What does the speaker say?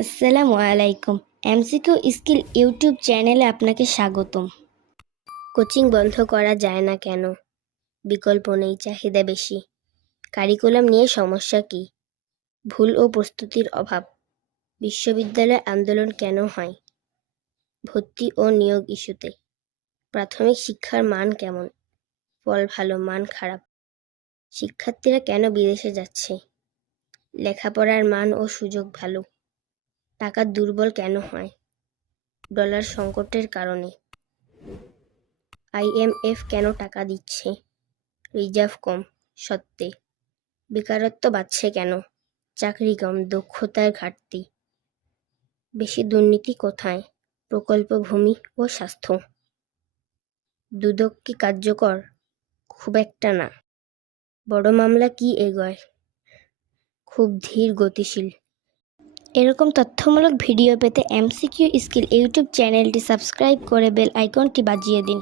আসসালামু আলাইকুম। MCQ skill YouTube চ্যানেলে আপনাকে স্বাগতম। কোচিং বন্ধ করা যায় না কেন? বিকল্প নেই চাহিদা বেশি। কারিকুলাম নিয়ে সমস্যা কি? ভুল ও প্রস্তুতির অভাব। বিশ্ববিদ্যালয় আন্দোলন কেন হয়? ভর্তি ও নিয়োগ ইস্যুতে। প্রাথমিক শিক্ষার মান কেমন? ফল ভালো, মান খারাপ। শিক্ষার্থীরা কেন বিদেশে যাচ্ছে? লেখাপড়ার মান ও সুযোগ ভালো। টাকা দুর্বল কেন হয়? ডলার সংকটের কারণে। আইএমএফ কেন টাকা দিচ্ছে? রিজার্ভ কম সত্ত্বে বেকারত্ব বাড়ছে কেন? চাকরি কম, দক্ষতার ঘাটতি। বেশি দুর্নীতি কোথায়? প্রকল্প, ভূমি ও স্বাস্থ্য। দুদক কি কার্যকর? খুব একটা না। বড় মামলা কি এগোয়? খুব ধীর, গতিশীল। এরকম তথ্যমূলক ভিডিও পেতে এমসিকিউ স্কিল ইউটিউব চ্যানেলটি সাবস্ক্রাইব করে বেল আইকনটি বাজিয়ে দিন।